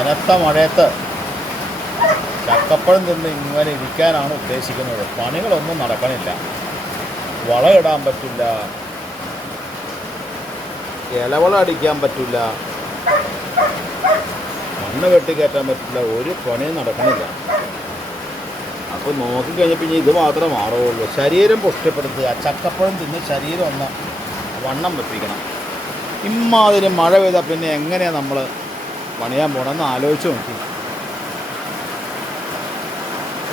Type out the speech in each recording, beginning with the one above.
കനത്ത മഴയത്ത് ചക്കപ്പഴം തിന്ന് ഇങ്ങനെ ഇരിക്കാനാണ് ഉദ്ദേശിക്കുന്നത്. പണികളൊന്നും നടക്കണില്ല. വളമിടാൻ പറ്റില്ല. ഇലവളം അടിക്കാൻ പറ്റില്ല. മണ്ണ് വെട്ടിക്കയറ്റാൻ പറ്റില്ല. ഒരു പണിയും നടക്കണില്ല. അപ്പോൾ നോക്കിക്കഴിഞ്ഞപ്പോൾ ഇനി ഇത് മാത്രമേ മാറുകയുള്ളൂ. ശരീരം പുഷ്ടിപ്പെടുത്തുക ചക്കപ്പഴം തിന്ന് ശരീരം ഒന്ന് വണ്ണം വെപ്പിക്കണം. ഇമ്മാതിരി മഴ പെയ്താൽ പിന്നെ എങ്ങനെയാണ് നമ്മൾ പണിയാൻ പോണമെന്ന് ആലോചിച്ച് നോക്കി.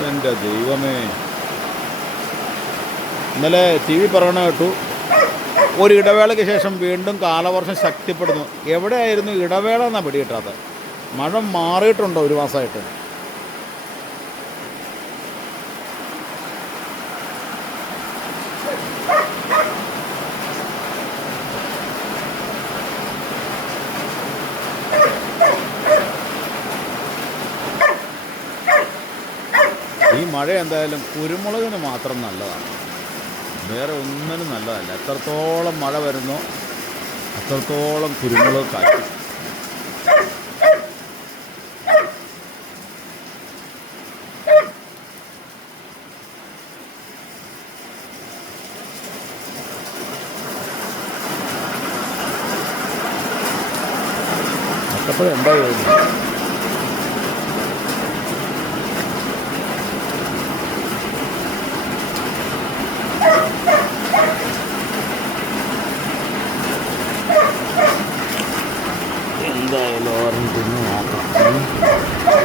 എന്റെ ദൈവമേ. ഇന്നലെ ടി വി പറയണ കേട്ടു ഒരു ഇടവേളയ്ക്ക് ശേഷം വീണ്ടും കാലവർഷം ശക്തിപ്പെടുന്നു. എവിടെയായിരുന്നു ഇടവേള എന്നാണ് പിടികിട്ടാത്തത്? മഴ മാറിയിട്ടുണ്ടോ ഒരു മാസമായിട്ട്? ഈ മഴ എന്തായാലും കുരുമുളകിന് മാത്രം നല്ലതാണ്. വേറെ ഒന്നിനും നല്ലതല്ല. എത്രത്തോളം മഴ വരുന്നോ അത്രത്തോളം കുരുമുളക് കാറ്റും അപ്പോഴെന്താ ചെയ്യുന്നത്? din yung atak. Eh.